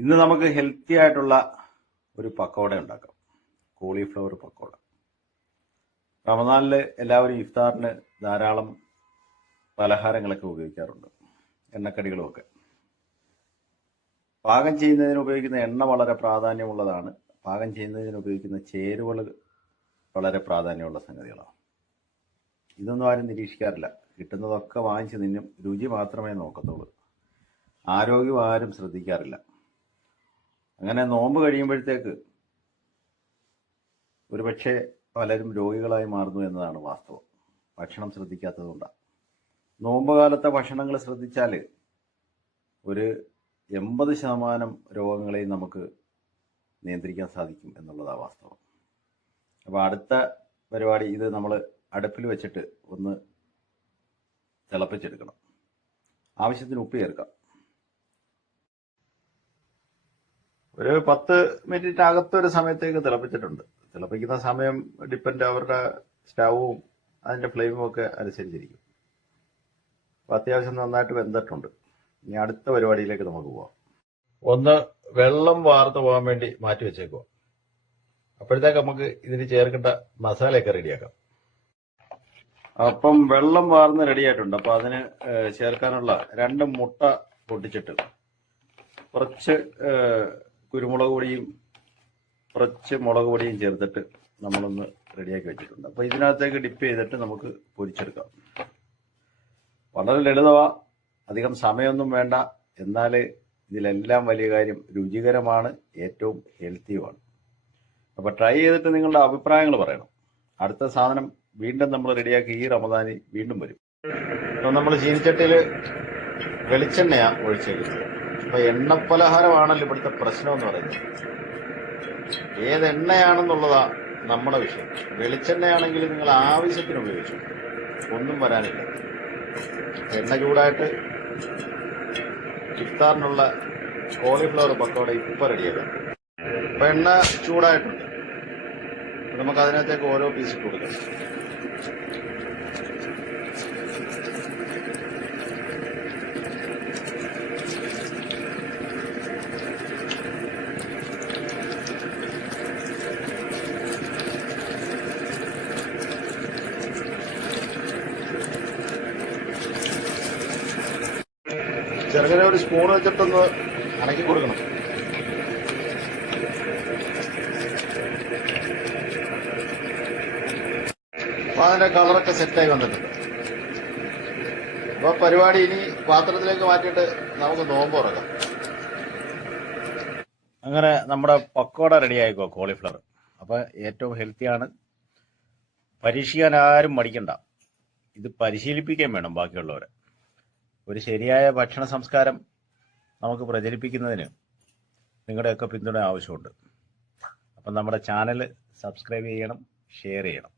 ഇന്ന് നമുക്ക് ഹെൽത്തി ആയിട്ടുള്ള ഒരു പക്കോട ഉണ്ടാക്കാം. കോളിഫ്ലവർ പക്കോട. റമദാനിൽ എല്ലാവരും ഇഫ്താറിന് ധാരാളം പലഹാരങ്ങളൊക്കെ ഉപയോഗിക്കാറുണ്ട്, എണ്ണക്കടികളുമൊക്കെ. പാകം ചെയ്യുന്നതിന് ഉപയോഗിക്കുന്ന എണ്ണ വളരെ പ്രാധാന്യമുള്ളതാണ്. പാകം ചെയ്യുന്നതിന് ഉപയോഗിക്കുന്ന ചേരുവകൾ വളരെ പ്രാധാന്യമുള്ള സംഗതികളാണ്. ഇതൊന്നും ആരും നിരീക്ഷിക്കാറില്ല. കിട്ടുന്നതൊക്കെ വാങ്ങിച്ച് നിന്നും രുചി മാത്രമേ നോക്കത്തുള്ളൂ. ആരോഗ്യം ആരും ശ്രദ്ധിക്കാറില്ല. അങ്ങനെ നോമ്പ് കഴിയുമ്പോഴത്തേക്ക് ഒരുപക്ഷെ പലരും രോഗികളായി മാറുന്നു എന്നതാണ് വാസ്തവം. ഭക്ഷണം ശ്രദ്ധിക്കാത്തതുകൊണ്ടാണ്. നോമ്പ് കാലത്തെ ഭക്ഷണങ്ങൾ ശ്രദ്ധിച്ചാൽ ഒരു 80% രോഗങ്ങളെയും നമുക്ക് നിയന്ത്രിക്കാൻ സാധിക്കും എന്നുള്ളതാണ് വാസ്തവം. അപ്പോൾ അടുത്ത പരിപാടി, ഇത് നമ്മൾ അടുപ്പിൽ വെച്ചിട്ട് ഒന്ന് തിളപ്പിച്ചെടുക്കണം. ആവശ്യത്തിന് ഉപ്പ് ചേർക്കാം. ഒരു 10 മിനിറ്റിനകത്തൊരു സമയത്തേക്ക് തിളപ്പിച്ചിട്ടുണ്ട്. തിളപ്പിക്കുന്ന സമയം ഡിപ്പെൻഡ് അവരുടെ സ്റ്റൗവും അതിൻ്റെ ഫ്ലെയിമും ഒക്കെ അനുസരിച്ചിരിക്കും. അപ്പോൾ അത്യാവശ്യം നന്നായിട്ട് വെന്തിട്ടുണ്ട്. ഇനി അടുത്ത പരിപാടിയിലേക്ക് നമുക്ക് പോവാം. ഒന്ന് വെള്ളം വാർത്ത് പോകാൻ വേണ്ടി മാറ്റി വെച്ചേക്കുക. അപ്പോഴത്തേക്ക് നമുക്ക് ഇതിന് ചേർക്കേണ്ട മസാലയൊക്കെ റെഡിയാക്കാം. അപ്പം വെള്ളം വാർന്ന് റെഡിയായിട്ടുണ്ട്. അപ്പോൾ അതിന് ചേർക്കാനുള്ള 2 മുട്ട പൊട്ടിച്ചിട്ട് കുറച്ച് കുരുമുളക് പൊടിയും കുറച്ച് മുളക് പൊടിയും ചേർത്തിട്ട് നമ്മളൊന്ന് റെഡിയാക്കി വെച്ചിട്ടുണ്ട്. അപ്പോൾ ഇതിനകത്തേക്ക് ഡിപ്പ് ചെയ്തിട്ട് നമുക്ക് പൊരിച്ചെടുക്കാം. വളരെ ലളിതമാണ്, അധികം സമയമൊന്നും വേണ്ട. എന്നാൽ ഇതിലെല്ലാം വലിയ കാര്യം രുചികരമാണ്, ഏറ്റവും ഹെൽത്തിയുമാണ്. അപ്പോൾ ട്രൈ ചെയ്തിട്ട് നിങ്ങളുടെ അഭിപ്രായങ്ങൾ പറയണം. അടുത്ത സാധനം വീണ്ടും നമ്മൾ റെഡിയാക്കി ഈ റമദാനിൽ വീണ്ടും വരും. അപ്പോൾ നമ്മൾ ചീനിച്ചട്ടിയിൽ വെളിച്ചെണ്ണയാണ് ഒഴിച്ചേക്കുന്നത്. അപ്പോൾ എണ്ണപ്പലഹാരമാണല്ലോ ഇവിടുത്തെ പ്രശ്നം എന്ന് പറയുന്നത്. ഏത് എണ്ണയാണെന്നുള്ളതാണ് നമ്മുടെ വിഷയം. വെളിച്ചെണ്ണയാണെങ്കിൽ നിങ്ങൾ ആവശ്യത്തിന് ഉപയോഗിച്ചു, ഒന്നും വരാനില്ല. എണ്ണ ചൂടായിട്ട് ഇഫ്താറിനുള്ള കോളിഫ്ലവർ പക്കോട ഇപ്പം റെഡിയാക്കാം. അപ്പം എണ്ണ ചൂടായിട്ടുണ്ട്. നമുക്ക് അതിനകത്തേക്ക് ഓരോ പീസ് ഇട്ട് കൊടുക്കാം. ചെറുങ്ങനെ ഒരു സ്പൂൺ വെച്ചിട്ടൊന്ന് അടക്കി കൊടുക്കണം. അപ്പൊ അതിന്റെ കളറൊക്കെ സെറ്റായി വന്നിട്ടുണ്ട്. അപ്പൊ പരിപാടി ഇനി പാത്രത്തിലേക്ക് മാറ്റിയിട്ട് നമുക്ക് നോമ്പ് തുറക്കാം. അങ്ങനെ നമ്മുടെ പക്കോട റെഡി ആയിക്കോ, കോളിഫ്ലവർ. അപ്പൊ ഏറ്റവും ഹെൽത്തിയാണ്. പരീക്ഷിക്കാൻ ആരും മടിക്കണ്ട. ഇത് പരിശീലിപ്പിക്കാൻ വേണം ബാക്കിയുള്ളവരെ. ഒരു ശരിയായ ഭക്ഷണ സംസ്കാരം നമുക്ക് പ്രചരിപ്പിക്കുന്നതിന് നിങ്ങളുടെയൊക്കെ പിന്തുണ ആവശ്യമുണ്ട്. അപ്പം നമ്മുടെ ചാനൽ സബ്സ്ക്രൈബ് ചെയ്യണം, ഷെയർ ചെയ്യണം.